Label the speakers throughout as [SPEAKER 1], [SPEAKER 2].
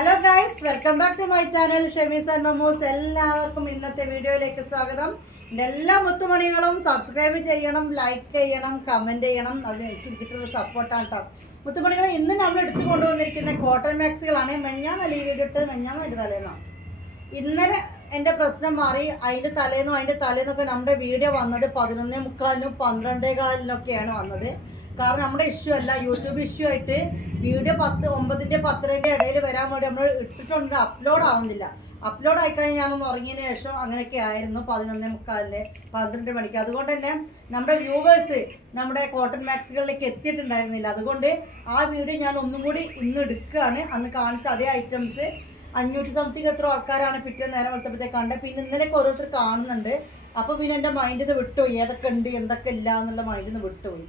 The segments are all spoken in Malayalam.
[SPEAKER 1] Hello guys welcome back to my channel ഷെമീസ് and Mammoos എല്ലാവർക്കും ഇന്നത്തെ വീഡിയോയിലേക്ക് സ്വാഗതം. എന്റെ എല്ലാ മുത്തുമണികളും സബ്സ്ക്രൈബ് ചെയ്യണം ലൈക്ക് ചെയ്യണം കമന്റ് ചെയ്യണം. അത് എനിക്ക് കിട്ടുന്ന സപ്പോർട്ടാണ് കേട്ടോ മുത്തുമണികൾ ഇന്ന് നമ്മൾ എടുത്തു കൊണ്ടുവന്നിരിക്കുന്ന കോട്ടൺ മാക്സുകളാണ് മെഞ്ഞാന്നല്ല ഈ വീഡിയോ ഇട്ട് മെഞ്ഞാന്ന് അതിന്റെ തലേന്നോ. ഇന്നലെ എന്റെ പ്രശ്നം മാറി. അതിന്റെ തലേന്നും അതിന്റെ തലേന്നൊക്കെ നമ്മുടെ വീഡിയോ വന്നത് പതിനൊന്നേ മുക്കാലിനും പന്ത്രണ്ടേ കാലിനൊക്കെയാണ് വന്നത്. കാരണം നമ്മുടെ ഇഷ്യൂ അല്ല. യൂട്യൂബ് ഇഷ്യൂ ആയിട്ട് വീഡിയോ പത്ത് ഒമ്പതിന്റെ പത്തരന്റെ ഇടയിൽ വരാൻ വേണ്ടി നമ്മൾ ഇട്ടിട്ടുണ്ട്. അപ്ലോഡ് ആവുന്നില്ല. അപ്ലോഡ് ആയിക്കഴിഞ്ഞാൽ ഞാനൊന്ന് ഉറങ്ങിയതിന് ശേഷം അങ്ങനെയൊക്കെ ആയിരുന്നു പതിനൊന്നേ മുക്കാലിന് പന്ത്രണ്ട് മണിക്ക്. അതുകൊണ്ട് തന്നെ നമ്മുടെ വ്യൂവേഴ്സ് നമ്മുടെ കോട്ടൺ മാക്സുകളിലേക്ക് എത്തിയിട്ടുണ്ടായിരുന്നില്ല. അതുകൊണ്ട് ആ വീഡിയോ ഞാൻ ഒന്നും കൂടി ഇന്ന് എടുക്കുകയാണ്. അന്ന് കാണിച്ച അതേ ഐറ്റംസ് അഞ്ഞൂറ്റി സംതിങ് എത്ര ആൾക്കാരാണ് പിറ്റേ നേരം വളർത്തപ്പോഴത്തേക്ക് കണ്ടത്. പിന്നെ ഇന്നലെയൊക്കെ ഓരോരുത്തർ കാണുന്നുണ്ട്. അപ്പോൾ പിന്നെ എന്റെ മൈൻഡിൽ നിന്ന് വിട്ടുപോയി. ഏതൊക്കെ ഉണ്ട് എന്തൊക്കെ ഇല്ല എന്നുള്ള മൈൻഡിൽ നിന്ന് വിട്ടുപോയി.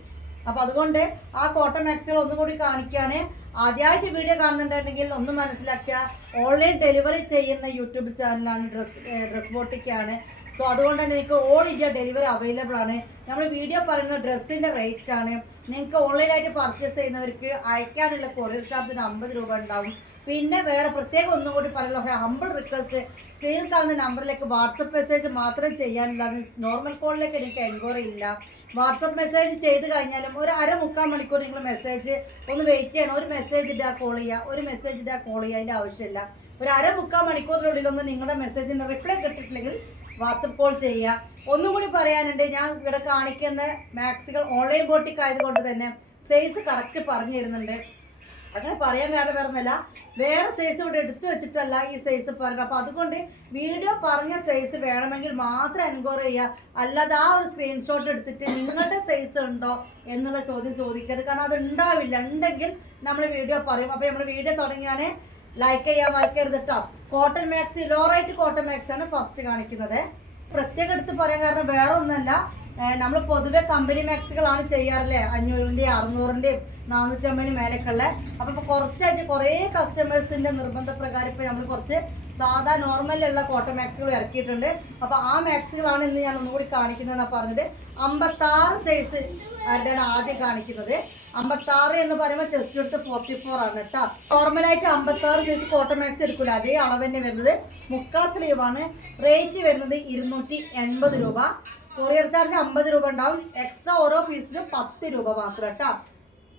[SPEAKER 1] അപ്പോൾ അതുകൊണ്ട് ആ കോട്ടൺ മാക്സികൾ ഒന്നുകൂടി കാണിക്കുകയാണ് ആദ്യമായിട്ട് വീഡിയോ കാണുന്നുണ്ടെങ്കിൽ ഒന്ന് മനസ്സിലാക്കുക. ഓൺലൈൻ ഡെലിവറി ചെയ്യുന്ന യൂട്യൂബ് ചാനലാണ് ഡ്രസ് ഡ്രസ് ബോട്ടിക്കാണ് സോ അതുകൊണ്ട് തന്നെ നിങ്ങൾക്ക് ഓൾ ഇന്ത്യ ഡെലിവറി അവൈലബിൾ ആണ്. നമ്മൾ വീഡിയോ പറയുന്ന ഡ്രസ്സിന്റെ റേറ്റ് ആണ്. നിങ്ങൾക്ക് ഓൺലൈനായിട്ട് പർച്ചേസ് ചെയ്യുന്നവർക്ക് അയക്കാനുള്ള കൊറിയർ ചാർജിന് അമ്പത് രൂപ ഉണ്ടാവും. പിന്നെ വേറെ പ്രത്യേകം ഒന്നും കൂടി പറയുന്നത് ഒരു അമ്പത് റിക്വസ്റ്റ് സ്ക്രീനിൽ കാണുന്ന നമ്പറിലേക്ക് വാട്സപ്പ് മെസ്സേജ് മാത്രം ചെയ്യാനില്ല നോർമൽ കോളിലേക്ക് എനിക്ക് എൻക്വയറി ഇല്ല. വാട്സപ്പ് മെസ്സേജ് ചെയ്ത് കഴിഞ്ഞാലും ഒരു അര മുക്കാൽ മണിക്കൂർ നിങ്ങൾ മെസ്സേജ് ഒന്ന് വെയിറ്റ് ചെയ്യണം. ഒരു മെസ്സേജ് ഇട്ടാൽ കോൾ ചെയ്യുക ഒരു മെസ്സേജ് ഇട്ടാൽ കോൾ ചെയ്യുക അതിന്റെ ആവശ്യമില്ല. ഒരു അര മുക്കാൽ മണിക്കൂറിനുള്ളിലൊന്നും നിങ്ങളുടെ മെസ്സേജിന് റിപ്ലൈ കിട്ടിയിട്ടില്ലെങ്കിൽ വാട്സപ്പ് കോൾ ചെയ്യുക ഒന്നും കൂടി പറയാനുണ്ട് ഞാൻ ഇവിടെ കാണിക്കുന്ന മാക്സുകൾ ഓൺലൈൻ ബോട്ടിക് ആയതുകൊണ്ട് തന്നെ സൈസ് കറക്റ്റ് പറഞ്ഞു തരുന്നുണ്ട്. അങ്ങനെ പറയാൻ വേറെ വേറൊന്നല്ല വേറെ സൈസ് ഇവിടെ എടുത്തു വെച്ചിട്ടല്ല ഈ സൈസ് പറയുന്നത് അപ്പോൾ അതുകൊണ്ട് വീഡിയോ പറഞ്ഞ സൈസ് വേണമെങ്കിൽ മാത്രം എൻക്വയറി ചെയ്യുക. അല്ലാതെ ആ ഒരു സ്ക്രീൻഷോട്ട് എടുത്തിട്ട് നിങ്ങളുടെ സൈസ് ഉണ്ടോ എന്നുള്ള ചോദ്യം ചോദിക്കരുത്. കാരണം അത് ഉണ്ടാവില്ല. ഉണ്ടെങ്കിൽ നമ്മൾ വീഡിയോ പറയും. അപ്പോൾ നമ്മൾ വീഡിയോ തുടങ്ങിയാണ് ലൈക്ക് ചെയ്യാൻ മറക്കരുത് കേട്ടോ cotton max low rate cotton max ആണ് ഫസ്റ്റ് കാണിക്കുന്നത്. പ്രത്യേകം എടുത്ത് പറയാൻ കാരണം വേറെ ഒന്നല്ല നമ്മൾ പൊതുവെ കമ്പനി മാക്സുകളാണ് ചെയ്യാറില്ലേ? അഞ്ഞൂറിന്റെ അറുന്നൂറിന്റെയും നാനൂറ്റമ്പതിന് മേലേക്കുള്ള അപ്പോൾ ഇപ്പോൾ കുറച്ചായിട്ട് കുറേ കസ്റ്റമേഴ്സിന്റെ നിർബന്ധപ്രകാരം ഇപ്പോൾ നമ്മൾ കുറച്ച് സാധാ നോർമലുള്ള കോട്ടൺ മാക്സുകൾ ഇറക്കിയിട്ടുണ്ട്. അപ്പോൾ ആ മാക്സുകളാണ് ഇന്ന് ഞാൻ ഒന്നുകൂടി കാണിക്കുന്നതെന്നാണ് പറഞ്ഞത്. അമ്പത്താറ് സൈസ് ആരുടെയാണ് ആദ്യം കാണിക്കുന്നത്. അമ്പത്താറ് എന്ന് പറയുമ്പോൾ ചെസ്റ്റ് എടുത്ത് ഫോർട്ടി ഫോർ ആണ് കേട്ടോ. നോർമലായിട്ട് അമ്പത്താറ് സൈസ് കോട്ടൺ മാക്സ് എടുക്കില്ല അതേ അളവ് തന്നെ വരുന്നത്. മുക്കാ സ്ലീവാണ് റേറ്റ് വരുന്നത് ഇരുന്നൂറ്റി എൺപത് രൂപ. കൊറിയർ ചാർജ് അമ്പത് രൂപ ഉണ്ടാവും. എക്സ്ട്രാ ഓരോ പീസിനും പത്ത് രൂപ മാത്രം കേട്ടോ.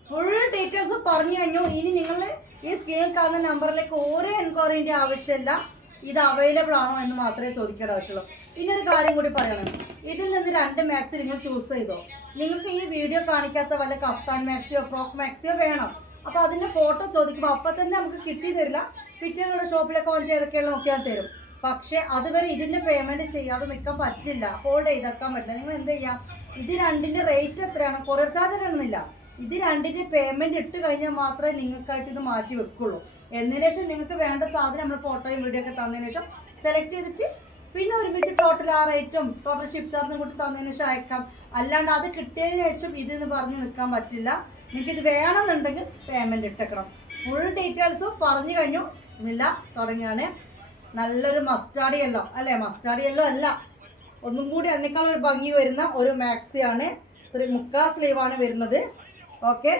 [SPEAKER 1] ഫുൾ ഡീറ്റെയിൽസ് പറഞ്ഞു കഴിഞ്ഞു. ഇനി നിങ്ങൾ ഈ സ്ക്രീനിൽ കാണുന്ന നമ്പറിലേക്ക് ഓരോ എൻക്വയറിന്റെ ആവശ്യമില്ല. ഇത് അവൈലബിൾ ആണോ എന്ന് മാത്രമേ ചോദിക്കേണ്ട ആവശ്യമുള്ളൂ. ഇനി ഒരു കാര്യം കൂടി പറയണം. ഇതിൽ നിന്ന് രണ്ട് മാക്സ് നിങ്ങൾ ചൂസ് ചെയ്തോ. നിങ്ങൾക്ക് ഈ വീഡിയോ കാണിക്കാത്ത വല്ല കഫ്താൻ മാക്സിയോ ഫ്രോക്ക് മാക്സിയോ വേണം. അപ്പോൾ അതിന്റെ ഫോട്ടോ ചോദിക്കുമ്പോൾ അപ്പം തന്നെ നമുക്ക് കിട്ടി തരില്ല പിറ്റേന്നുള്ള ഷോപ്പിലൊക്കെ വന്നിട്ട് ഏതൊക്കെയുള്ള നോക്കിയാൽ തരും. പക്ഷേ അതുവരെ ഇതിന്റെ പേയ്മെന്റ് ചെയ്യാതെ നിൽക്കാൻ പറ്റില്ല. ഹോൾഡ് ചെയ്തേക്കാൻ പറ്റില്ല. നിങ്ങൾ എന്ത് ചെയ്യാം? ഇത് രണ്ടിന്റെ റേറ്റ് എത്രയാണ്? കൊറിയർ ചാർജ് ഇടണമെന്നില്ല. ഇത് രണ്ടിന്റെ പേയ്മെന്റ് ഇട്ട് കഴിഞ്ഞാൽ മാത്രമേ നിങ്ങൾക്കായിട്ട് ഇത് മാറ്റി വെക്കുള്ളൂ. എന്നതിന് ശേഷം നിങ്ങൾക്ക് വേണ്ട സാധനം നമ്മൾ ഫോട്ടോയും വീഡിയോ ഒക്കെ തന്നതിന് ശേഷം സെലക്ട് ചെയ്തിട്ട് പിന്നെ ഒരുമിച്ച് ടോട്ടൽ ആ റേറ്റും ടോട്ടൽ ഷിപ്പ് ചാർജും കൂടി തന്നതിന് ശേഷം അയക്കാം. അല്ലാണ്ട് അത് കിട്ടിയതിന് ശേഷം ഇതെന്ന് പറഞ്ഞ് നിൽക്കാൻ പറ്റില്ല. നിങ്ങൾക്ക് ഇത് വേണമെന്നുണ്ടെങ്കിൽ പേയ്മെന്റ് ഇട്ടേക്കണം. ഫുൾ ഡീറ്റെയിൽസും പറഞ്ഞു കഴിഞ്ഞു. സ്മില്ല തുടങ്ങിയാണ് നല്ലൊരു മസ്റ്റാർഡ് യെല്ലോ അല്ലേ? മസ്റ്റാർഡ് യെല്ലോ അല്ല. ഒന്നും കൂടി അതിനേക്കാൾ ഒരു ഭംഗി വരുന്ന ഒരു മാക്സിയാണ് ഒരു മുക്കാ സ്ലീവാണ് വരുന്നത്. ഓക്കെ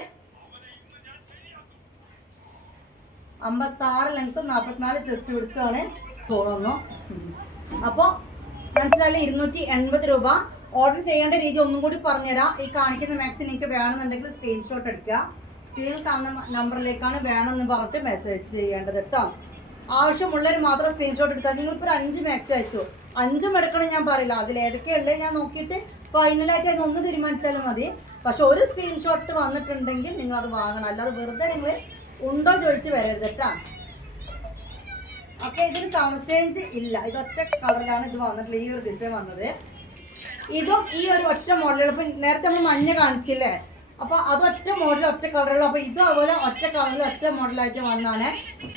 [SPEAKER 1] അമ്പത്താറ് ലെങ്ത് നാൽപ്പത്തിനാല് ചെസ്റ്റ് വിടുത്താണ് തോന്നുന്നു. അപ്പോൾ മനസ്സിലായില്ലേ? ഇരുന്നൂറ്റി എൺപത് രൂപ. ഓർഡർ ചെയ്യേണ്ട രീതി ഒന്നും കൂടി പറഞ്ഞുതരാം. ഈ കാണിക്കുന്ന മാക്സിൻ നിങ്ങൾക്ക് വേണമെന്നുണ്ടെങ്കിൽ സ്ക്രീൻഷോട്ട് എടുക്കുക. സ്ക്രീനിൽ കാണുന്ന നമ്പറിലേക്കാണ് വേണമെന്ന് പറഞ്ഞിട്ട് മെസ്സേജ് ചെയ്യേണ്ടത് കേട്ടോ. ആവശ്യമുള്ളവർ മാത്രം സ്ക്രീൻഷോട്ട് എടുത്താൽ നിങ്ങളിപ്പോൾ ഒരു അഞ്ച് മാക്സ് അയച്ചു? അഞ്ചും എടുക്കണം ഞാൻ പറയില്ല. അതിൽ ഏതൊക്കെയുള്ളത് ഞാൻ നോക്കിയിട്ട് ഫൈനലായിട്ട് ഞാൻ ഒന്ന് തീരുമാനിച്ചാലും മതി. പക്ഷെ ഒരു സ്ക്രീൻഷോട്ട് വന്നിട്ടുണ്ടെങ്കിൽ നിങ്ങൾ അത് വാങ്ങണം. അല്ലാതെ വെറുതെ നിങ്ങൾ ഉണ്ടോ ചോദിച്ച് വരരുത് കേട്ടാ. ഓക്കെ ഇതിന് കളർ ചേഞ്ച് ഇല്ല. ഇതൊറ്റ കളറിലാണ് ഇത് വന്നിട്ടുള്ളത് ഈ ഒരു ഡിസൈൻ വന്നത്. ഇതും ഈ ഒരു ഒറ്റ മോഡൽ ഇപ്പം നേരത്തെ നമ്മൾ മഞ്ഞ കാണിച്ചില്ലേ? അപ്പോൾ അത് ഒറ്റ മോഡൽ ഒറ്റ കളറുള്ള അപ്പോൾ ഇതും അതുപോലെ ഒറ്റ കളറിൽ ഒറ്റ മോഡലായിട്ട് വന്നാണ്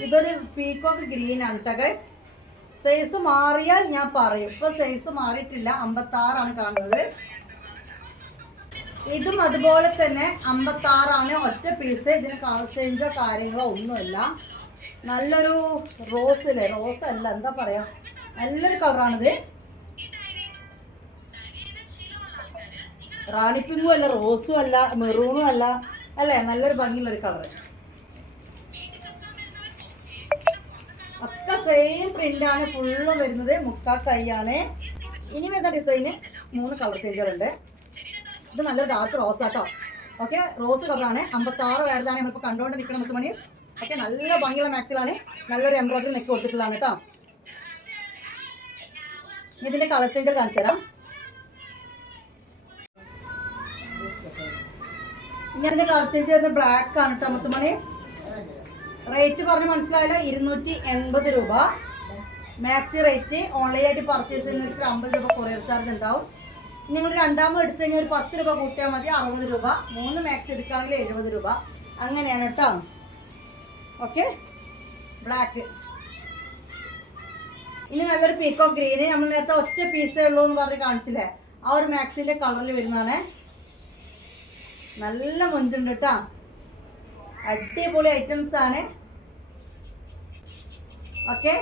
[SPEAKER 1] ഇതൊരു പീക്കോക്ക് ഗ്രീൻ ആണ് കേട്ടോ സൈസ് മാറിയാൽ ഞാൻ പറയും. ഇപ്പോൾ സൈസ് മാറിയിട്ടില്ല. അമ്പത്താറാണ് കാണുന്നത്. ഇതും അതുപോലെ തന്നെ അമ്പത്താറാണ്. ഒറ്റ പീസ് ഇതിന് കളർ കാര്യങ്ങളോ ഒന്നുമില്ല. നല്ലൊരു റോസ് അല്ലേ റോസ് അല്ല. എന്താ പറയാ? നല്ലൊരു കളറാണിത് റാണിപ്പിങ്ങും അല്ല റോസും അല്ല മെറൂണും അല്ല അല്ലേ? നല്ലൊരു ഭംഗിയുള്ളൊരു കളർ ഒക്കെ സെയിം പ്രിന്റാണ് ഫുള്ള് വരുന്നത് മുക്കാ കൈയാണ്. ഇനി വരുന്ന ഡിസൈന് മൂന്ന് കളർ ചേഞ്ചുകളുണ്ട് ഇത് നല്ലൊരു ഡാർക്ക് റോസ് ആട്ടോ. ഓക്കെ റോസ് കളറാണ് അമ്പത്താറ് വേറെതാണ് നമ്മളിപ്പോൾ കണ്ടുകൊണ്ട് നിൽക്കണം മുത്ത് മണീസ്. ഓക്കെ നല്ല ഭംഗിയുള്ള മാക്സിലാണ് നല്ലൊരു എംബ്രോയിഡറി നെക്ക് കൊടുത്തിട്ടുള്ളതാണ് കേട്ടോ. ഇതിന്റെ കളർ ചേഞ്ചർ കാണിച്ചു തരാം കളർ ചേഞ്ച് വരുന്നത് ബ്ലാക്ക് ആണ് കേട്ടോ മുത്ത് മണീസ് റേറ്റ് പറഞ്ഞ് മനസ്സിലായല്ലോ. ഇരുന്നൂറ്റി എൺപത് രൂപ. മാക്സി റേറ്റ് ഓൺലൈനായിട്ട് പർച്ചേസ് ചെയ്യുന്നവർക്ക് അമ്പത് രൂപ കൊറിയർ ചാർജ് ഉണ്ടാവും. നിങ്ങൾ രണ്ടാമത് എടുത്തു കഴിഞ്ഞാൽ ഒരു പത്ത് രൂപ കൂട്ടിയാൽ മതി അറുപത് രൂപ. മൂന്ന് മാക്സി എടുക്കുകയാണെങ്കിൽ എഴുപത് രൂപ. അങ്ങനെയാണ് കേട്ടോ ഓക്കെ ബ്ലാക്ക് ഇനി നല്ലൊരു പീക്കോ ഗ്രീന് നമ്മൾ നേരത്തെ ഒറ്റ പീസേ ഉള്ളൂ എന്ന് പറഞ്ഞ് കാണിച്ചില്ലേ? ആ ഒരു മാക്സിന്റെ കളറിൽ വരുന്നതാണ്. നല്ല മൊഞ്ചുണ്ട് കേട്ടോ. അടിപൊളി ഐറ്റംസ് ആണ്. ഓക്കെ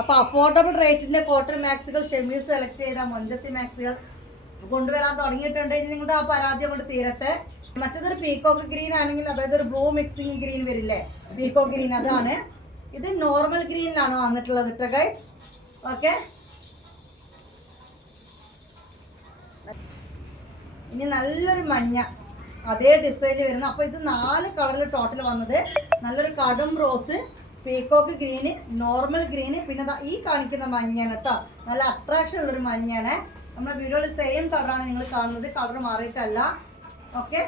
[SPEAKER 1] അപ്പൊ അഫോർഡബിൾ റേറ്റിന്റെ കോട്ടൺ മാക്സുകൾ ഷെമീസ് സെലക്ട് ചെയ്ത മൊഞ്ചത്തി മാക്സുകൾ കൊണ്ടുവരാൻ തുടങ്ങിയിട്ടുണ്ട്. ഇനി നിങ്ങളുടെ ആ പരാതി അവിടെ തീരട്ടെ. മറ്റേതൊരു പീക്കോക്ക് ഗ്രീൻ ആണെങ്കിൽ അതായത് ഒരു ബ്ലൂ മിക്സിംഗ് ഗ്രീൻ വരില്ലേ? പീക്കോ ഗ്രീൻ അതാണ്. ഇത് നോർമൽ ഗ്രീനിലാണ് വന്നിട്ടുള്ളത് കേട്ടോ ഗൈസ് ഓക്കെ ഇനി നല്ലൊരു മഞ്ഞ. അതേ ഡിസൈനിൽ വരുന്ന. അപ്പോൾ ഇത് നാല് കളറിൽ ടോട്ടൽ വന്നത്. നല്ലൊരു കടും rose peacock green normal green പിന്നെ ഈ കാണിക്കുന്ന മഞ്ഞയാണ് കേട്ടോ നല്ല അട്രാക്ഷൻ ഉള്ളൊരു മഞ്ഞയാണ്. നമ്മുടെ വീഡിയോയിൽ സെയിം കളറാണ് നിങ്ങൾ കാണുന്നത്. കളർ മാറിയിട്ടല്ല. ഓക്കെ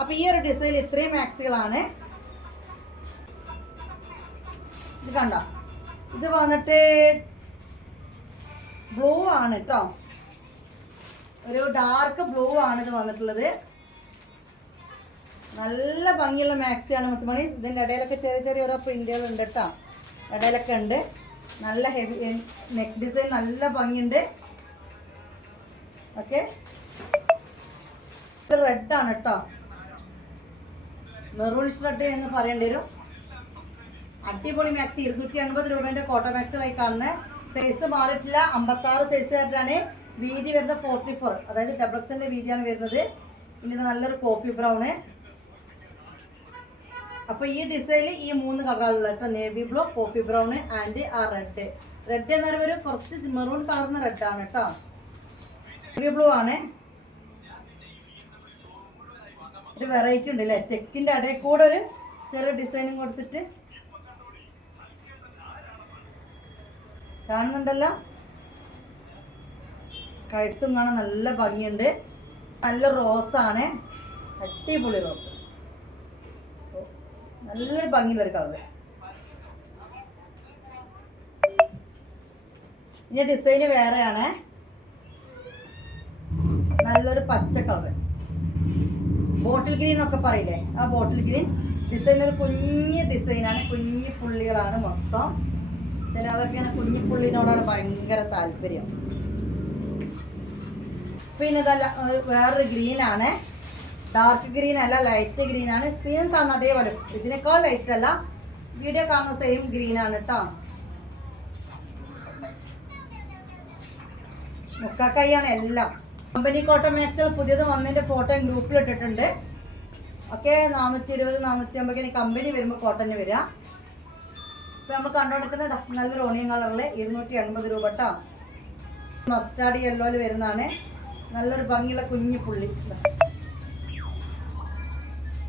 [SPEAKER 1] അപ്പോൾ ഈ ഒരു ഡിസൈൻ ഇത്രയും മാക്സികളാണ് ഇത് കണ്ട? ഇത് വന്നിട്ട് ബ്ലൂ ആണ് കേട്ടോ ഒരു ഡാർക്ക് ബ്ലൂ ആണ് ഇത് വന്നിട്ടുള്ളത്. നല്ല ഭംഗിയുള്ള മാക്സിയാണ് മുത്തുമണി. ഇതിന്റെ ഇടയിലൊക്കെ ചെറിയ ചെറിയ ഓരോ പ്രിന്റുകൾ ഉണ്ട് കേട്ടോ ഇടയിലൊക്കെ ഉണ്ട്. നല്ല ഹെവി നെക്ക് ഡിസൈൻ നല്ല ഭംഗിയുണ്ട്. ഓക്കെ റെഡ് ആണ് കേട്ടോ മെറൂണിഷ് റെഡ് എന്ന് പറയേണ്ടി വരും. അടിപൊളി മാക്സി ഇരുന്നൂറ്റി എൺപത് രൂപേന്റെ കോട്ട മാക്സിലായി കാണുന്നത് സൈസ് മാറിയിട്ടില്ല. അമ്പത്താറ് സൈസ് ആയിട്ടാണ് വീതി വരുന്നത് ഫോർട്ടി ഫോർ അതായത് ഡബിൾ എക്സലിന്റെ വീതിയാണ് വരുന്നത്. ഇനി നല്ലൊരു കോഫി ബ്രൗണ് അപ്പോൾ ഈ ഡിസൈനിൽ ഈ മൂന്ന് കളറുള്ള കേട്ടോ. Navy blue coffee brown and ആ റെഡ് റെഡ് എന്ന് പറയുമ്പോൾ കുറച്ച് മെറൂൺ കളർന്ന റെഡ് ആണ് കേട്ടോ. നേവി ബ്ലൂ ആണ്. ഒരു വെറൈറ്റി ഉണ്ട് അല്ലേ ചെക്കിന്റെ ഇടയിൽ കൂടെ ഒരു ചെറിയ ഡിസൈനും കൊടുത്തിട്ട് കാണുന്നുണ്ടല്ലോ? കഴുത്തും കാണാൻ നല്ല ഭംഗിയുണ്ട്. നല്ല റോസാണ്. അടിപൊളി റോസ്. നല്ല ഭംഗിയുള്ളൊരു കളർ ഇനി ഡിസൈന് വേറെയാണ്. നല്ലൊരു പച്ച കളർ ബോട്ടിൽ ഗ്രീൻ എന്നൊക്കെ പറയില്ലേ? ആ ബോട്ടിൽ ഗ്രീൻ. ഡിസൈൻ ഒരു കുഞ്ഞ് ഡിസൈനാണ്. കുഞ്ഞു പുള്ളികളാണ് മൊത്തം. ചിലവർക്ക് ഇങ്ങനെ കുഞ്ഞു പുള്ളിനോടാണ് ഭയങ്കര താല്പര്യം. പിന്നെ ഇതല്ല വേറൊരു ഗ്രീനാണ് ഡാർക്ക് ഗ്രീൻ അല്ല ലൈറ്റ് ഗ്രീൻ ആണ്. സ്ക്രീൻ കാണുന്ന അതേപോലെ. ഇതിനേക്കാൾ ലൈറ്റ് അല്ല. വീഡിയോ കാണുന്ന സെയിം ഗ്രീൻ ആണ് കേട്ടോ മുക്കാക്കൈയാണ് എല്ലാം. കമ്പനി കോട്ടൺ മാക്സൽ പുതിയത് വന്നതിന്റെ ഫോട്ടോ ഗ്രൂപ്പിൽ ഇട്ടിട്ടുണ്ട്. ഓക്കെ നാനൂറ്റി ഇരുപത് നാനൂറ്റി അമ്പതിന് കമ്പനി വരുമ്പോൾ കോട്ടന് വരിക ഇപ്പം നമ്മൾ കണ്ടുകൊടുക്കുന്നത് നല്ലൊരു ഓണിയൻ കളറിൽ ഇരുന്നൂറ്റി എൺപത് രൂപ കേട്ടോ മസ്റ്റാർഡ് യെല്ലോയിൽ വരുന്നതാണ്. നല്ലൊരു ഭംഗിയുള്ള കുഞ്ഞു പുള്ളി.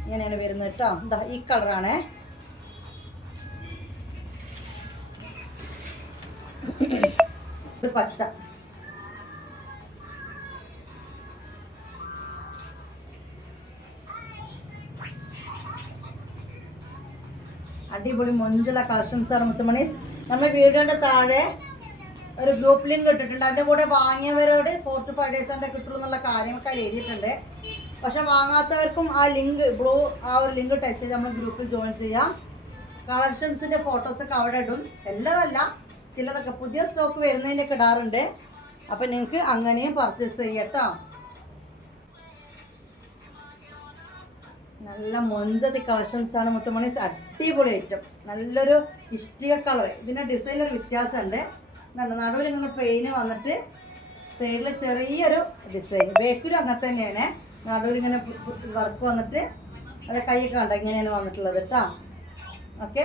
[SPEAKER 1] ഇങ്ങനെയാണ് വരുന്നത് കേട്ടോ എന്താ ഈ കളറാണേ. ഒരു പച്ച. അടിപൊളി മൊഞ്ചുള്ള കളക്ഷൻസ് ആണ് മുത്തുമണീസ്. നമ്മൾ വീടിന്റെ താഴെ ഒരു ഗ്രൂപ്പ് ലിങ്ക് ഇട്ടിട്ടുണ്ട് അതിന്റെ കൂടെ വാങ്ങിയവരോട് ഫോർ ടു ഫൈവ് ഡേയ്സ് ആണ്ട് കിട്ടുള്ളൂ എന്നുള്ള കാര്യങ്ങളൊക്കെ എഴുതിയിട്ടുണ്ട്. പക്ഷെ വാങ്ങാത്തവർക്കും ആ ലിങ്ക് ബ്ലൂ ആ ഒരു ലിങ്ക് ടച്ച് ചെയ്ത് നമ്മൾ ഗ്രൂപ്പിൽ ജോയിൻ ചെയ്യാം. കളക്ഷൻസിന്റെ ഫോട്ടോസൊക്കെ അവിടെ ഇടും. എല്ലാതല്ല ചിലതൊക്കെ പുതിയ സ്റ്റോക്ക് വരുന്നതിന്റെ കിടാറുണ്ട്. അപ്പം നിങ്ങൾക്ക് അങ്ങനെയും പർച്ചേസ് ചെയ്യട്ടോ നല്ല മൊഞ്ചതി കളക്ഷൻസ് ആണ് മുത്തുമണി. അടിപൊളി ഐറ്റം നല്ലൊരു ഇഷ്ടിക കളർ ഇതിന്റെ ഡിസൈനിൽ ഒരു വ്യത്യാസമുണ്ട്. നല്ല നടുവിൽ ഇങ്ങനെ പെയിന് വന്നിട്ട് സൈഡിൽ ചെറിയൊരു ഡിസൈൻ ബേക്കിലും അങ്ങനെ തന്നെയാണ്. നടുവിൽ ഇങ്ങനെ വർക്ക് വന്നിട്ട് അത് കൈയൊക്കെ കണ്ടോ ഇങ്ങനെയാണ് വന്നിട്ടുള്ളത് കേട്ടോ ഓക്കെ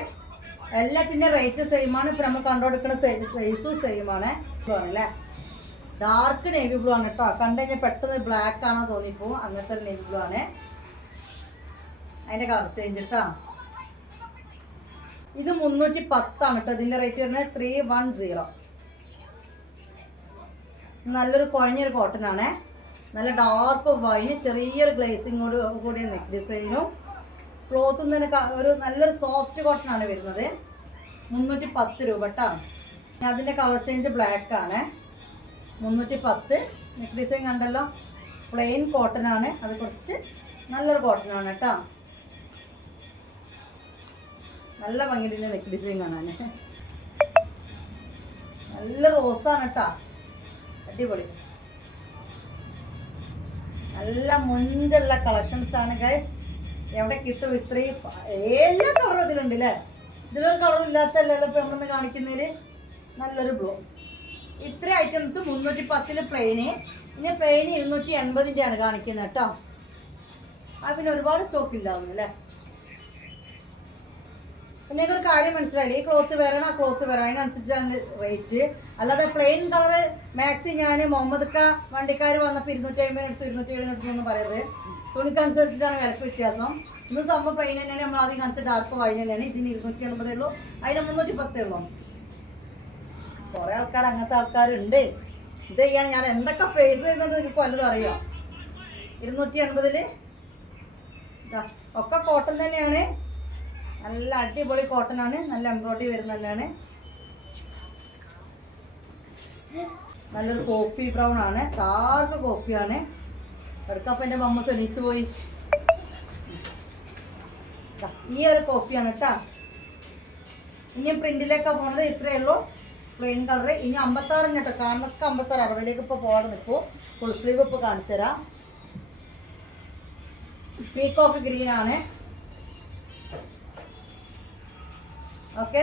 [SPEAKER 1] എല്ലാത്തിന്റെ റേറ്റ് സെയിം ആണ്. ഇപ്പം നമ്മൾ കണ്ടുകൊടുക്കുന്ന സൈസും സെയിം ആണ്. ബ്ലൂ ആണ് അല്ലേ ഡാർക്ക് നേവി ബ്ലൂ ആണ് കേട്ടോ കണ്ടു കഴിഞ്ഞാൽ പെട്ടെന്ന് ബ്ലാക്ക് ആണോ തോന്നിപ്പോ അങ്ങനത്തെ ഒരു നേവി ബ്ലൂ ആണ്. അതിന്റെ കളർ ചേഞ്ച് കേട്ടോ ഇത് മുന്നൂറ്റി പത്താണ് കേട്ടോ ഇതിന്റെ റേറ്റ് വരുന്നത് ത്രീ വൺ സീറോ നല്ലൊരു കുഴഞ്ഞൊരു കോട്ടൺ ആണേ നല്ല ഡാർക്ക് വൈന് ചെറിയൊരു ഗ്ലേസിങ്ങോട് കൂടിയ നെക്ക് ഡിസൈനും ക്ലോത്തും തന്നെ ഒരു നല്ലൊരു സോഫ്റ്റ് കോട്ടൺ ആണ് വരുന്നത്. മുന്നൂറ്റി പത്ത് രൂപ കേട്ടോ അതിന്റെ കളർ ചേഞ്ച് ബ്ലാക്ക് ആണ്. മുന്നൂറ്റി പത്ത് നെക്ക് ഡിസൈൻ കണ്ടല്ലോ? പ്ലെയിൻ കോട്ടൺ ആണ്. അത് കുറച്ച് നല്ലൊരു കോട്ടൺ ആണ് കേട്ടോ നല്ല ഭംഗിയുടെ നെക്ക് ഡിസൈൻ കാണാൻ നല്ല റോസാണ് കേട്ടോ അടിപൊളി. നല്ല മുഞ്ചുള്ള കളക്ഷൻസ് ആണ് ഗൈസ് എവിടെ കിട്ടും ഇത്രയും എല്ലാ കളറും ഇതിലുണ്ട് അല്ലേ ഇതിലൊരു കളറും ഇല്ലാത്തല്ലോ ഇപ്പം നമ്മളൊന്ന് കാണിക്കുന്നതിൽ നല്ലൊരു ബ്ലോ ഇത്ര ഐറ്റംസ് മുന്നൂറ്റി പത്തിൽ പ്ലെയിന് ഇനി പ്ലെയിന് ഇരുന്നൂറ്റി എൺപതിന്റെ ആണ് കാണിക്കുന്നത് കേട്ടോ ആ പിന്നെ ഒരുപാട് സ്റ്റോക്ക് ഇല്ലാവുന്നു അല്ലേ പിന്നെ ഒരു കാര്യം മനസ്സിലായില്ലേ? ഈ ക്ലോത്ത് വരണം ആ ക്ലോത്ത് വരണം അതിനനുസരിച്ചാണ് റേറ്റ് അല്ലാതെ പ്ലെയിൻ കളർ മാക്സി ഞാൻ മുഹമ്മദ് ക വണ്ടിക്കാർ വന്നപ്പോൾ ഇരുന്നൂറ്റി അമ്പതിന് എടുത്ത് ഇരുന്നൂറ്റി ഏഴിന് എടുത്തു എന്ന് പറയരുത്. തുണിക്കനുസരിച്ചിട്ടാണ് വിലക്ക് വ്യത്യാസം. ഇന്ന് സംഭവം പ്ലെയിൻ തന്നെയാണ്. നമ്മൾ ആദ്യം കാണിച്ച ഡാർക്ക് വൈൻ തന്നെയാണ്. ഇതിന് ഇരുന്നൂറ്റി എൺപതേ ഉള്ളൂ. അതിന് മുന്നൂറ്റി പത്തേ ഉള്ളൂ. കുറേ ആൾക്കാർ അങ്ങനത്തെ ആൾക്കാരുണ്ട്. ഇത് ചെയ്യാൻ ഞാൻ എന്തൊക്കെ ഫേസ് ചെയ്യുന്നത് എനിക്ക് വല്ലതും അറിയാം? ഇരുന്നൂറ്റി എൺപതിൽ ഒക്കെ കോട്ടൺ തന്നെയാണ്. നല്ല അടിപൊളി കോട്ടൺ ആണ്. നല്ല എംബ്രോയിഡറി വരുന്നതാണ് നല്ലൊരു കോഫി ബ്രൗൺ ആണ്. ഡാർക്ക് കോഫിയാണ് എടുക്കപ്പം എന്റെ മമ്മ എണീച്ച് പോയി. ഈ ഒരു കോഫിയാണ് കേട്ടോ ഇനി പ്രിന്റിലേക്കാ പോണത് ഇത്രയേ ഉള്ളൂ. പ്ലെയിൻ കളർ ഇനി അമ്പത്താറ് കേട്ടോ കാണുന്നൊക്കെ അമ്പത്താറ്. അറുപതിലേക്ക് ഇപ്പോൾ പോകാൻ നിൽക്കൂ. ഫുൾ സ്ലീവ് ഇപ്പോൾ കാണിച്ചു തരാം. പീക്കോക്ക് ഗ്രീൻ ആണ്. ഓക്കെ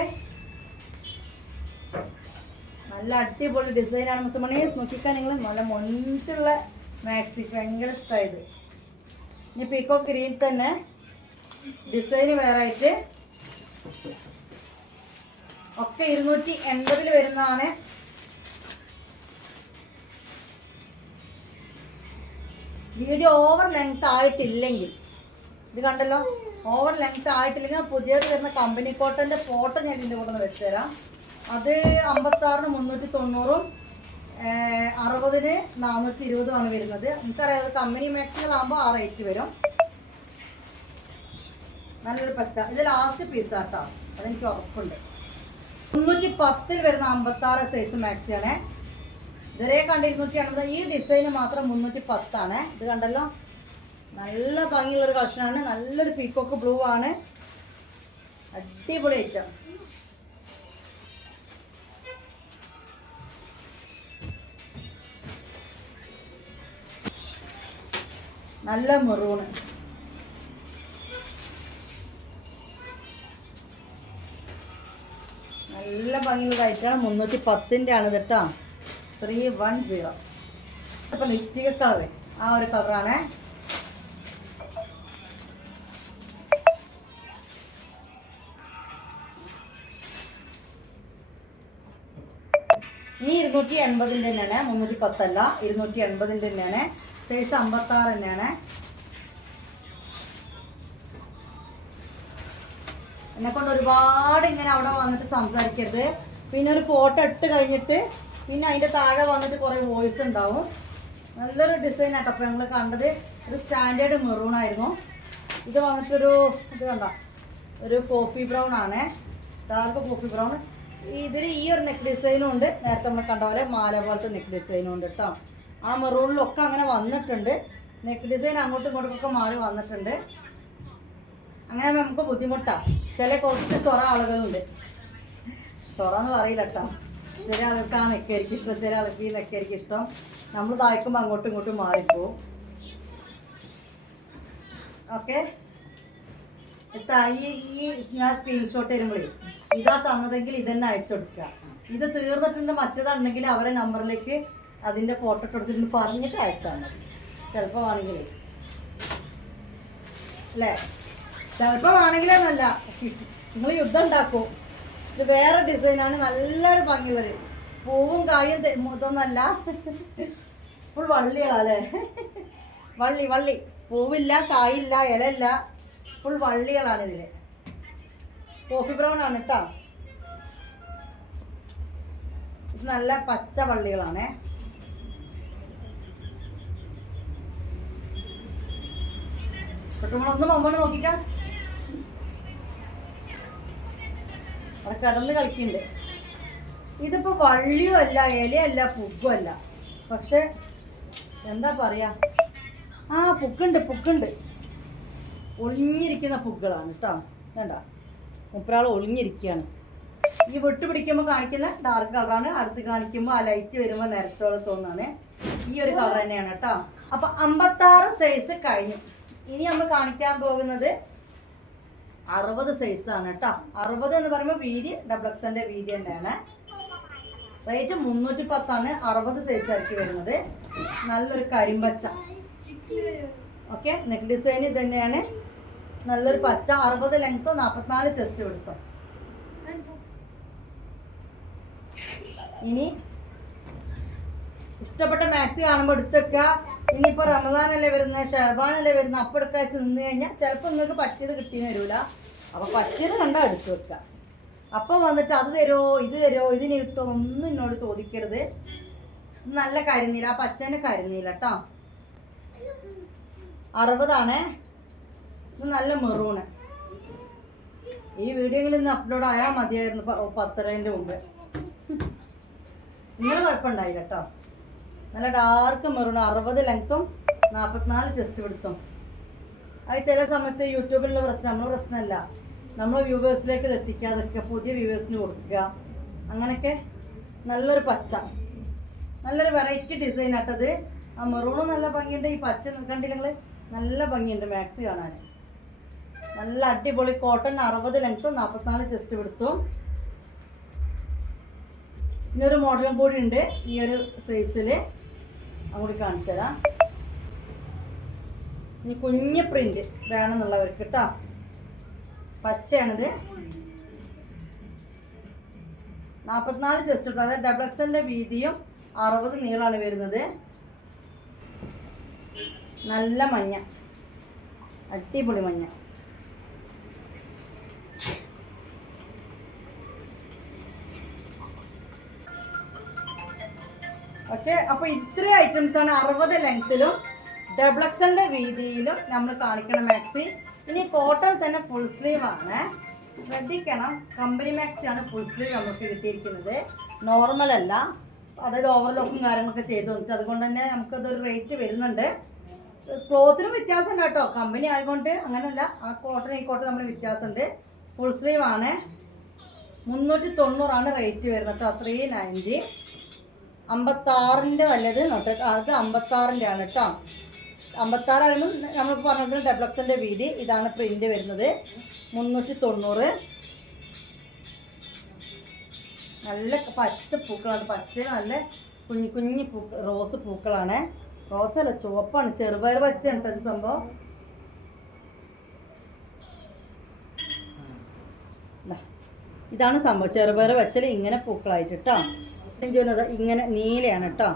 [SPEAKER 1] നല്ല അടിപൊളി ഡിസൈനാണ് മുത്തുമണി. നോക്കിക്കാൻ നിങ്ങൾ നല്ല മൊഞ്ചുള്ള മാക്സി ഭയങ്കര ഇഷ്ടമായത് ഇനി പീക്കോ ഗ്രീൻ തന്നെ. ഡിസൈൻ വേറെ ആയിട്ട് ഒക്കെ ഇരുന്നൂറ്റി എൺപതിൽ വരുന്നതാണ്. വീഡിയോ ഓവർ ലെങ്ത് ആയിട്ടില്ലെങ്കിൽ. ഇത് കണ്ടല്ലോ? ഓവർ ലെങ്ത് ആയിട്ടില്ലെങ്കിൽ പുതിയത് വരുന്ന കമ്പനി കോട്ടന്റെ ഫോട്ടോ ഞാൻ ഇതിന്റെ കൂടെ വെച്ച് വെച്ചുതരാം. അത് അമ്പത്താറിന് മുന്നൂറ്റി തൊണ്ണൂറും അറുപതിന് നാനൂറ്റി ഇരുപതുമാണ് വരുന്നത്. നമുക്കറിയാം അത് കമ്പനി മാക്സിമലാകുമ്പോൾ ആ റേറ്റ് വരും. നല്ലൊരു പച്ച. ഇത് ലാസ്റ്റ് പീസ് പീസാട്ടോ അതെനിക്ക് ഉറപ്പുണ്ട്. മുന്നൂറ്റി പത്തിൽ വരുന്ന അമ്പത്താറ് സൈസ് മാക്സിയാണേ ഇതുവരെ കണ്ട് ഇരുന്നൂറ്റി എൺപത് ഈ ഡിസൈന് മാത്രം മുന്നൂറ്റി പത്താണ് ഇത് കണ്ടല്ലോ? നല്ല ഭംഗിയുള്ളൊരു കളക്ഷനാണ് നല്ലൊരു പീക്കോക്ക് ബ്ലൂ ആണ്. അടിപൊളി ഐറ്റം നല്ല മെറൂണ് നല്ല ഭംഗിയുള്ള ഐറ്റം മുന്നൂറ്റി പത്തിന്റെ ആണ് കേട്ടോ. ത്രീ വൺ സീറോ അപ്പം ലിപ്സ്റ്റിക് കളർ ആ ഒരു കളറാണ് ഇരുന്നൂറ്റി എൺപതിന്റെ തന്നെയാണ് മുന്നൂറ്റി പത്തല്ല ഇരുന്നൂറ്റി എൺപതിന്റെ തന്നെയാണ് സൈസ് അമ്പത്താറ് തന്നെയാണ്. എന്നെ കൊണ്ട് ഒരുപാട് ഇങ്ങനെ അവിടെ വന്നിട്ട് സംസാരിക്കരുത്. പിന്നെ ഒരു ഫോട്ടോ ഇട്ട് കഴിഞ്ഞിട്ട് പിന്നെ അതിന്റെ താഴെ വന്നിട്ട് കുറേ വോയിസ് ഉണ്ടാവും. നല്ലൊരു ഡിസൈൻ ആട്ടോ അപ്പോൾ ഞങ്ങൾ കണ്ടത്. ഒരു സ്റ്റാൻഡേർഡ് മെറൂൺ ആയിരുന്നു. ഇത് വന്നിട്ടൊരു ഇത് കണ്ട ഒരു കോഫി ബ്രൗൺ ആണ്. ഡാർക്ക് കോഫി ബ്രൗൺ ഇതിൽ ഈ ഒരു നെക്ക് ഡിസൈനും ഉണ്ട്. നേരത്തെ നമ്മൾ കണ്ട പോലെ മാല പോലത്തെ നെക്ക് ഡിസൈനും ഉണ്ട് കേട്ടോ ആ മെറൂണിലൊക്കെ അങ്ങനെ വന്നിട്ടുണ്ട്. നെക്ക് ഡിസൈൻ അങ്ങോട്ടും ഇങ്ങോട്ടും മാറി വന്നിട്ടുണ്ട്. അങ്ങനെ നമുക്ക് ബുദ്ധിമുട്ടാണ് ചില കുറച്ച് ചൊറ ആളുകളുണ്ട്. ചൊറ എന്ന് പറയില്ല കേട്ടോ ചില ആൾക്ക് ആ നെക്കായിരിക്കും ഇഷ്ടം. ചില ആൾക്ക് ഈ നെക്കായിരിക്കും ഇഷ്ടം. നമ്മൾ താഴ്ക്കുമ്പോൾ അങ്ങോട്ടും ഇങ്ങോട്ടും മാറിപ്പോവും. ഓക്കെ ഈ ഞാൻ സ്ക്രീൻഷോട്ട് തരുമ്പോഴേ ഇതാ തന്നതെങ്കിൽ ഇതന്നെ അയച്ചു കൊടുക്കുക ഇത് തീർന്നിട്ടുണ്ട് മറ്റേതാണെങ്കിൽ അവരെ നമ്പറിലേക്ക് അതിന്റെ ഫോട്ടോ ഇട്ട് കൊടുത്തിട്ട് പറഞ്ഞിട്ട് അയച്ചാൽ മതി. ചിലപ്പോൾ ആണെങ്കിലേ അല്ലേ? ചിലപ്പോൾ ആണെങ്കിലെന്നല്ല നിങ്ങൾ യുദ്ധം ഉണ്ടാക്കും. ഇത് വേറെ ഡിസൈനാണ് നല്ലൊരു ഭംഗി വരും. പൂവും കായും ഇതൊന്നല്ല ഫുൾ വള്ളികളല്ലേ വള്ളി വള്ളി. പൂവില്ല കായില്ല ഇലയില്ല. ഫുൾ വള്ളികളാണ് ഇതിൽ. കോഫി ബ്രൗൺ ആണ് കേട്ടോ ഇത് നല്ല പച്ച വള്ളികളാണേ. കുട്ടുമ്പളൊന്ന് മമ്മണ് നോക്കിക്കാം. അവിടെ കടലിൽ കളിക്കുന്നുണ്ട്. ഇതിപ്പോ വള്ളിയും അല്ല ഇലയല്ല പുക്കും അല്ല. പക്ഷെ എന്താ പറയാ? ആ പുക്കുണ്ട് പുക്കുണ്ട്. ഒളിഞ്ഞിരിക്കുന്ന പുക്കുകളാണ് കേട്ടോ വേണ്ട മുപ്പരാൾ ഒളിഞ്ഞിരിക്കുകയാണ് ഈ വെട്ട് പിടിക്കുമ്പോൾ കാണിക്കുന്ന ഡാർക്ക് കളറാണ് അടുത്ത് കാണിക്കുമ്പോൾ ആ ലൈറ്റ് വരുമ്പോൾ നിരച്ചോളം തോന്നാണ്. ഈ ഒരു കളർ തന്നെയാണ് കേട്ടോ അപ്പൊ അമ്പത്താറ് സൈസ് കഴിഞ്ഞു. ഇനി നമ്മൾ കാണിക്കാൻ പോകുന്നത് അറുപത് സൈസാണ് കേട്ടോ അറുപത് എന്ന് പറയുമ്പോൾ വീതി ഡബിൾ എക്സിന്റെ വീതി തന്നെയാണ്. റേറ്റ് മുന്നൂറ്റി പത്താണ് അറുപത് സൈസ് ആയിരിക്കും വരുന്നത്. നല്ലൊരു കരിമ്പച്ച. ഓക്കെ നെക്ക് ഡിസൈൻ ഇത് തന്നെയാണ് നല്ലൊരു പച്ച അറുപത് ലെങ്ത്ത് നാൽപ്പത്തിനാല് ചെസ്റ്റ് കൊടുത്തോ ഇനി ഇഷ്ടപ്പെട്ട മാക്സി കാണുമ്പോൾ എടുത്തേക്കുക ഇനിയിപ്പോൾ റമദാനല്ലേ വരുന്നത് ഷഹബാനല്ലേ വരുന്നത് അപ്പം എടുക്കാച്ച് നിന്ന് കഴിഞ്ഞാൽ ചിലപ്പോൾ നിങ്ങൾക്ക് പറ്റിയത് കിട്ടിയെന്ന് വരില്ല അപ്പോൾ പറ്റിയത് കണ്ടാൽ എടുത്തു വെക്കുക അപ്പോൾ വന്നിട്ട് അത് തരുമോ ഇത് തരുമോ ഇതിന് കിട്ടുമോ ഒന്നും എന്നോട് ചോദിക്കരുത്. നല്ല കരിനീല ആ പച്ചേന്റെ കരിനീല കേട്ടോ അറുപതാണേ. ഇത് നല്ല മെറൂണ്. ഈ വീഡിയോയിൽ ഇന്ന് അപ്ലോഡ് ആയാൽ മതിയായിരുന്നു പത്തരേന്റെ മുമ്പ്. ഇന്നലെ കുഴപ്പമുണ്ടായില്ല കേട്ടോ. നല്ല ഡാർക്ക് മെറൂൺ അറുപത് ലെങ്ത്തും നാൽപ്പത്തിനാല് ചെസ്റ്റ് പിടുത്തും അത് ചില സമയത്ത് യൂട്യൂബിലുള്ള പ്രശ്നം നമ്മുടെ പ്രശ്നമല്ല. നമ്മൾ വ്യൂവേഴ്സിലേക്ക് ഇത് എത്തിക്കാതൊക്കെ പുതിയ വ്യൂവേഴ്സിന് കൊടുക്കുക. അങ്ങനെയൊക്കെ നല്ലൊരു പച്ച. നല്ലൊരു വെറൈറ്റി ഡിസൈൻ ആട്ടത്. ആ മെറൂണും നല്ല ഭംഗിയുണ്ട്. ഈ പച്ച കണ്ടില്ലെങ്കിൽ നല്ല ഭംഗിയുണ്ട് മാക്സി കാണാൻ. നല്ല അടിപൊളി കോട്ടൺ അറുപത് ലെങ്ത്തും നാൽപ്പത്തിനാല് ചെസ്റ്റ് വിടുത്തും ഇന്നൊരു മോഡലും കൂടി ഉണ്ട് ഈ ഒരു സൈസിൽ അങ്ങോട്ട് കാണിച്ചു തരാം. ഇനി കുഞ്ഞ് പ്രിന്റ് വേണമെന്നുള്ളവർക്ക് കേട്ടോ പച്ചയാണിത്. നാൽപ്പത്തിനാല് ചെസ്റ്റ് ഉണ്ട് അതായത് ഡബിൾ എക്സലിന്റെ വീതിയും അറുപത് നീളമാണ് വരുന്നത്. നല്ല മഞ്ഞ. അടിപൊളി മഞ്ഞ. ഓക്കെ അപ്പോൾ ഐറ്റംസ് ആണ് അറുപത് ലെങ്ത്തിലും ഡബിൾ എക്സലിന്റെ വീതിയിലും നമ്മൾ കാണിക്കണം മാക്സി ഇനി കോട്ടൺ തന്നെ ഫുൾ സ്ലീവ് ആണ്. ശ്രദ്ധിക്കണം കമ്പനി മാക്സി ആണ് ഫുൾ സ്ലീവ് നമുക്ക് കിട്ടിയിരിക്കുന്നത്. നോർമൽ അല്ല. അതായത് ഓവർലോക്കും കാര്യങ്ങളൊക്കെ ചെയ്തു തന്നിട്ട് അതുകൊണ്ട് തന്നെ നമുക്കതൊരു റേറ്റ് വരുന്നുണ്ട്. ക്ലോത്തിനും വ്യത്യാസമുണ്ട് കേട്ടോ. കമ്പനി ആയതുകൊണ്ട് അങ്ങനെയല്ല ആ കോട്ടൺ ഈ കോട്ടൺ നമ്മൾ വ്യത്യാസമുണ്ട്. ഫുൾ സ്ലീവ് ആണ്. മുന്നൂറ്റി തൊണ്ണൂറാണ് റേറ്റ് വരുന്നത് കേട്ടോ. ത്രീ നയന്റി അമ്പത്താറിന്റെ അല്ലത് നോട്ട് അത് അമ്പത്താറിന്റെ ആണ് കേട്ടോ. അമ്പത്താറായാലും നമ്മൾ പറഞ്ഞത് ഡബ്ലക്സിന്റെ വീതി ഇതാണ് പ്രിന്റ് വരുന്നത്. മുന്നൂറ്റി തൊണ്ണൂറ് നല്ല പച്ച പൂക്കളാണ്. പച്ച നല്ല കുഞ്ഞു കുഞ്ഞു പൂക്കൾ റോസ് പൂക്കളാണ്. റോസല്ല ചുവപ്പാണ്. ചെറുപയർ പച്ചയാണ് കേട്ടോ സംഭവം. ഇതാണ് സംഭവം. ചെറുപയർ വെച്ചാൽ ഇങ്ങനെ പൂക്കളായിട്ട് കേട്ടോ. ചെയ്യുന്നത് ഇങ്ങനെ നീലയാണ് കേട്ടോ.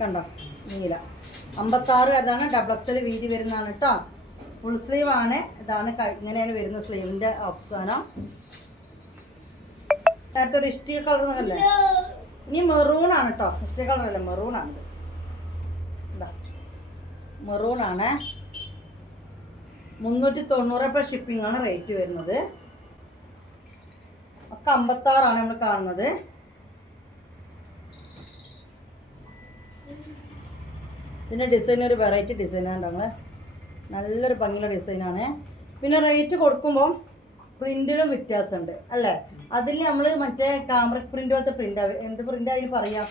[SPEAKER 1] കണ്ടോ? നീല. അമ്പത്താറ് അതാണ് ഡബിൾ എക്സൽ വീതി വരുന്നതാണ് കേട്ടോ. ഫുൾ സ്ലീവ് ആണ്. ഇതാണ് ഇങ്ങനെയാണ് വരുന്ന സ്ലീവിന്റെ അവസാനം. നേരത്തെ ഒരു ഇഷ്ടിക കളർ എന്നല്ലേ ഇനി മെറൂൺ ആണ് കേട്ടോ മിസ്റ്റേ കളർ അല്ല? മെറൂൺ ആണ് ഇതാ. മെറൂൺ ആണ്. മുന്നൂറ്റി തൊണ്ണൂറ് ഇപ്പം ഷിപ്പിംഗ് ആണ് റേറ്റ് വരുന്നത്. ഒക്കെ അമ്പത്താറാണ് നമ്മൾ കാണുന്നത്. ഇതിന്റെ ഡിസൈൻ ഒരു വെറൈറ്റി ഡിസൈനാണ് ഞങ്ങൾ നല്ലൊരു ഭംഗിയുള്ള ഡിസൈനാണ് പിന്നെ റേറ്റ് കൊടുക്കുമ്പോൾ പ്രിന്റിലും വ്യത്യാസമുണ്ട്. അല്ലേ? അതിൽ നമ്മൾ മറ്റേ ക്യാമറ പ്രിന്റ് പോലത്തെ പ്രിന്റ് എന്ത് പ്രിന്റ് അതിന് പറയാം?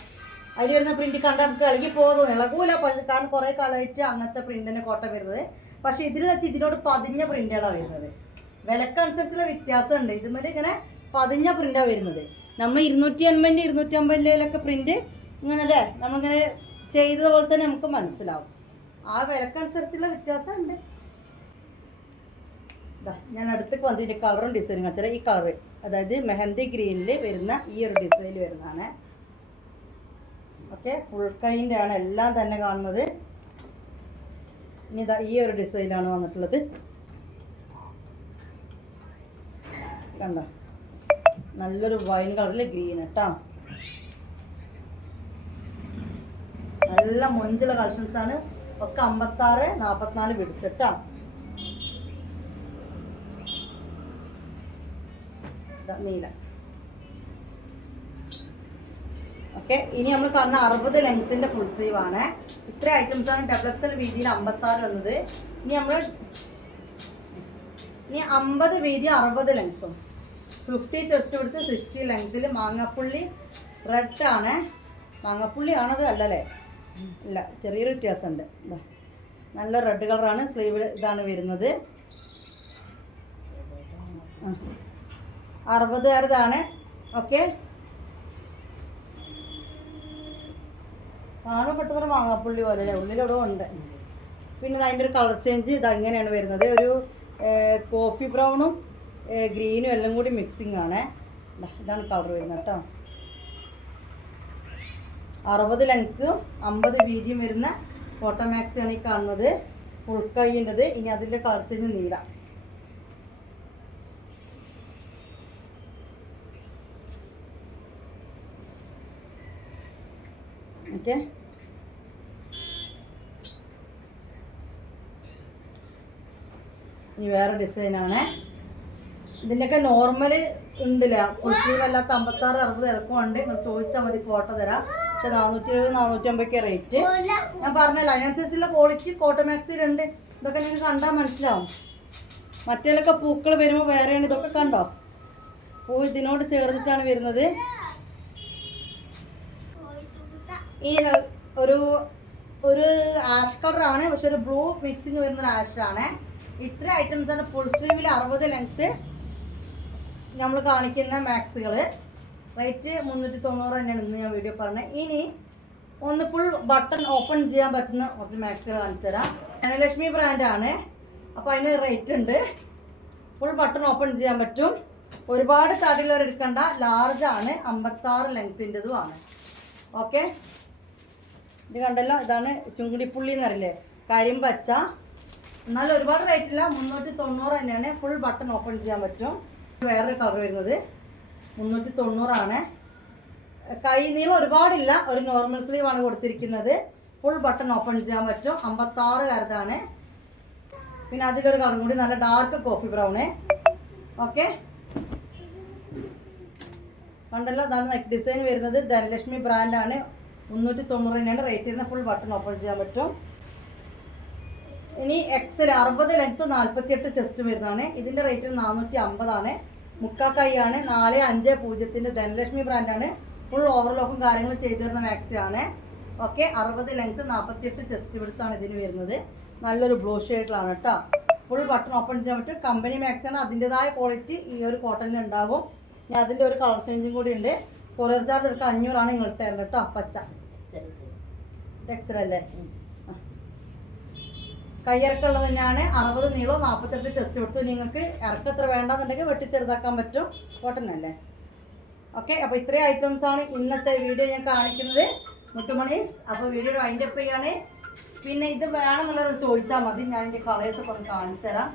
[SPEAKER 1] അതിൽ വരുന്ന പ്രിന്റ് കണ്ടാൽ നമുക്ക് ഇളകി പോകുന്നു ഇളകൂല കാരണം കുറേ കാലമായിട്ട് അങ്ങനത്തെ പ്രിന്റിന്റെ കോട്ട വരുന്നത്. പക്ഷേ ഇതിൽ വെച്ച് ഇതിനോട് പതിഞ്ഞ പ്രിന്റുകളാണ് വരുന്നത്. വിലക്കനുസരിച്ചുള്ള വ്യത്യാസമുണ്ട്. ഇതുമേൽ ഇങ്ങനെ പതിഞ്ഞ പ്രിന്റാണ് വരുന്നത്. നമ്മൾ ഇരുന്നൂറ്റി എൺപതിന്റെ ഇരുന്നൂറ്റി അമ്പതിലൊക്കെ പ്രിന്റ് ഇങ്ങനെ അല്ലേ നമ്മളിങ്ങനെ ചെയ്തതുപോലെ തന്നെ നമുക്ക് മനസ്സിലാവും. ആ വിലക്കനുസരിച്ചുള്ള വ്യത്യാസമുണ്ട്. ഞാൻ അടുത്തേക്ക് വന്നിട്ട് കളറും ഡിസൈനും കാണിച്ചാൽ ഈ കളർ അതായത് മെഹന്തി ഗ്രീനിൽ വരുന്ന ഈ ഒരു ഡിസൈൻ വരുന്നതാണ്. ഓക്കെ ഫുൾ കൈന്റെ ആണ് എല്ലാം തന്നെ കാണുന്നത്. ഇനി ഇതാ ഈ ഒരു ഡിസൈനാണ് വന്നിട്ടുള്ളത്. കണ്ടോ? നല്ലൊരു വൈൻ കളറിൽ ഗ്രീൻ കേട്ടോ നല്ല മൊഞ്ചുള്ള കളക്ഷൻസാണ് ഒക്കെ അമ്പത്താറ് നാൽപ്പത്തിനാല് വിടുത്തിട്ടാ നീല. ഓക്കെ ഇനി നമ്മൾ പറഞ്ഞ അറുപത് ലെങ്ത്തിന്റെ ഫുൾ സ്ലീവ് ആണ്. ഇത്ര ഐറ്റംസ് ആണ് ഡബിൾ എക്സൽ വീതിയിൽ അമ്പത്താറ് വന്നത് ഇനി നമ്മൾ ഇനി അമ്പത് വീതി അറുപത് ലെങ്ത്തും ഫിഫ്റ്റി ചെസ്റ്റ് കൊടുത്ത് സിക്സ്റ്റി ലെങ്ത്തിൽ മാങ്ങാപ്പുള്ളി റെഡ് ആണ്. മാങ്ങാപ്പുള്ളി ആണത് അല്ലല്ലേ ഇല്ല ചെറിയൊരു വ്യത്യാസമുണ്ട്. നല്ല റെഡ് കളറാണ് സ്ലീവ് ഇതാണ് വരുന്നത്. ആ. അറുപതുകാരതാണ്. ഓക്കെ. കാണുമ്പോൾ പെട്ടെന്നൊരു മാങ്ങാപ്പുള്ളി പോലെ അല്ലേ? ഉള്ളിലൂടെ ഉണ്ട്. പിന്നെ അതിന്റെ ഒരു കളർ ചേഞ്ച് ഇത് അങ്ങനെയാണ് വരുന്നത്. ഒരു കോഫി ബ്രൗണും ഗ്രീനും എല്ലാം കൂടി മിക്സിങ് ആണ്. ഇതാണ് കളർ വരുന്നത് കേട്ടോ. അറുപത് ലെങ്ത്തും അമ്പത് വീതിയും വരുന്ന കോട്ട മാക്സിയാണ് ഈ കാണുന്നത്. ഫുൾ കൈന്റെത് ഇനി അതിന്റെ കളർ ചേഞ്ച് നീല ഓക്കെ ഇനി വേറെ ഡിസൈനാണ് ഇതിന്റെയൊക്കെ നോർമൽ ഉണ്ടല്ല? ഫുൾ വല്ലാത്ത അമ്പത്താറ് അറുപത് ഇറക്കമുണ്ട്. നിങ്ങൾ ചോദിച്ചാൽ മതി ഫോട്ടോ തരാം. പക്ഷെ നാനൂറ്റി എഴുപത് നാനൂറ്റി അമ്പതൊക്കെ റേറ്റ് ഞാൻ പറഞ്ഞല്ലോ അതിനനുസരിച്ചുള്ള ക്വാളിറ്റി കോട്ടമാക്സിലുണ്ട് ഇതൊക്കെ നിങ്ങൾക്ക് കണ്ടാൽ മനസ്സിലാവും. മറ്റേലൊക്കെ പൂക്കൾ വരുമ്പോൾ വേറെയാണ് ഇതൊക്കെ കണ്ടോ? പൂ ഇതിനോട് ചേർന്നിട്ടാണ് വരുന്നത്. ഇനി ഒരു ഒരു ആഷ് കളറാണ് പക്ഷെ ഒരു ബ്ലൂ മിക്സിങ് വരുന്ന ഒരു ആഷാണ് ഇത്ര ഐറ്റംസ് ആണ് ഫുൾ സ്ലീവിൽ അറുപത് ലെങ്ത്ത് നമ്മൾ കാണിക്കുന്ന മാക്സുകൾ റേറ്റ് മുന്നൂറ്റി തൊണ്ണൂറ് തന്നെയാണ് ഇന്ന് ഞാൻ വീഡിയോ പറഞ്ഞത്. ഇനി ഒന്ന് ഫുൾ ബട്ടൺ ഓപ്പൺ ചെയ്യാൻ പറ്റുന്ന കുറച്ച് മാക്സുകൾ കാണിച്ചു തരാം. ധനലക്ഷ്മി ബ്രാൻഡാണ് അപ്പോൾ അതിന് റേറ്റ് ഉണ്ട്. ഫുൾ ബട്ടൺ ഓപ്പൺ ചെയ്യാൻ പറ്റും. ഒരുപാട് തടികൾ എടുക്കേണ്ട. ലാർജ് ആണ്. അമ്പത്താറ് ലെങ്ത്തിന്റെതുമാണ് ഓക്കെ ഇത് കണ്ടല്ലോ? ഇതാണ് ചുങ്കുടിപ്പുള്ളി എന്ന് അറിയില്ലേ കാര്യം പച്ച. എന്നാലും ഒരുപാട് റേറ്റ് ഇല്ല. മുന്നൂറ്റി തൊണ്ണൂറ് തന്നെയാണ്. ഫുൾ ബട്ടൺ ഓപ്പൺ ചെയ്യാൻ പറ്റും. വേറൊരു കളർ വരുന്നത്. മുന്നൂറ്റി തൊണ്ണൂറാണ് കൈ നീളം ഒരുപാടില്ല. ഒരു നോർമൽ സ്ലീവാണ് കൊടുത്തിരിക്കുന്നത്. ഫുൾ ബട്ടൺ ഓപ്പൺ ചെയ്യാൻ പറ്റും. അമ്പത്താറ് കാരത്താണ് പിന്നെ അതിലൊരു കളറും കൂടി. നല്ല ഡാർക്ക് കോഫി ബ്രൗണ് ഓക്കെ കണ്ടല്ലോ? അതാണ് നെക്ക് ഡിസൈൻ വരുന്നത്. ധനലക്ഷ്മി ബ്രാൻഡാണ് മുന്നൂറ്റി തൊണ്ണൂറ് തന്നെയാണ് റേറ്റ് വരുന്നത് ഫുൾ ബട്ടൺ ഓപ്പൺ ചെയ്യാൻ പറ്റും. ഇനി എക്സൽ അറുപത് ലെങ്ത്ത് നാൽപ്പത്തിയെട്ട് ചെസ്റ്റ് വരുന്നതാണ്. ഇതിന്റെ റേറ്റ് നാനൂറ്റി അമ്പതാണ് മുക്കാക്കൈയാണ് നാല് അഞ്ച് പൂജ്യത്തിന്റെ ധനലക്ഷ്മി ബ്രാൻഡാണ് ഫുൾ ഓവർലോക്കും കാര്യങ്ങളും ചെയ്തു തരുന്ന മാക്സി ആണ്. ഓക്കെ അറുപത് ലെങ്ത്ത് നാൽപ്പത്തിയെട്ട് ചെസ്റ്റ് വിടുത്താണ് ഇതിന് വരുന്നത്. നല്ലൊരു ബ്ലൂ ഷെയ്ഡിലാണ് കേട്ടോ ഫുൾ ബട്ടൺ ഓപ്പൺ ചെയ്യാൻ പറ്റും. കമ്പനി മാക്സാണ് അതിന്റെതായ ക്വാളിറ്റി ഈ ഒരു കോട്ടണിൽ ഉണ്ടാകും. അതിന്റെ ഒരു കളർ ചേഞ്ചും കൂടി ഉണ്ട്. കൊറിയർ ചാർജ് എടുക്കുക അഞ്ഞൂറാണ് നിങ്ങൾ തരുന്നത് കേട്ടോ പച്ച. എക്സ്റേ അല്ലേ. കയ്യിറക്കുള്ളത് തന്നെയാണ് അറുപത് നീളവും നാൽപ്പത്തെട്ട് ടെസ്റ്റ് കൊടുത്തു. നിങ്ങൾക്ക് ഇറക്കം എത്ര വേണ്ടെന്നുണ്ടെങ്കിൽ വെട്ടിച്ചെറുതാക്കാൻ പറ്റും. കോട്ടൺ അല്ലേ? ഓക്കെ അപ്പോൾ ഇത്രയും ഐറ്റംസ് ആണ് ഇന്നത്തെ വീഡിയോ ഞാൻ കാണിക്കുന്നത്. മുത്തുമണീസ് അപ്പോൾ വീഡിയോ വൈൻഡ് അപ്പ് ചെയ്യാണ്. പിന്നെ ഇത് വേണമെന്നുള്ളത് ചോദിച്ചാൽ മതി. ഞാൻ എന്റെ കളേഴ്സ് ഒക്കെ ഒന്ന് കാണിച്ചു തരാം.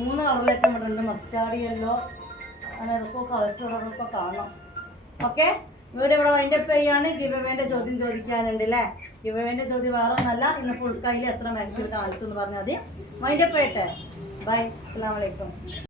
[SPEAKER 1] മൂന്ന് കളറിലേക്കും ഇവിടെ ഉണ്ട്. മസ്റ്റാർഡ് യെല്ലോ അങ്ങനെ ഏതൊക്കെ കളേഴ്സ് കളറൊക്കെ കാണാം. ഓക്കെ? ഇവിടെ ഇവിടെ വൈൻഡ് അപ്പ് ചെയ്യാണ്. ഗിവവേന്റെ ചോദ്യം ചോദിക്കാനുണ്ട് അല്ലേ ഗിവവേന്റെ ചോദ്യം വേറെ ഒന്നല്ല. ഇന്ന് ഫുൾ കയ്യിൽ എത്ര മാക്സിൽ കാണിച്ചു എന്ന് പറഞ്ഞാൽ മതി. വൈൻഡ് അപ്പ് ചെയ്യട്ടെ? ബൈ അസ്സാം വലൈക്കും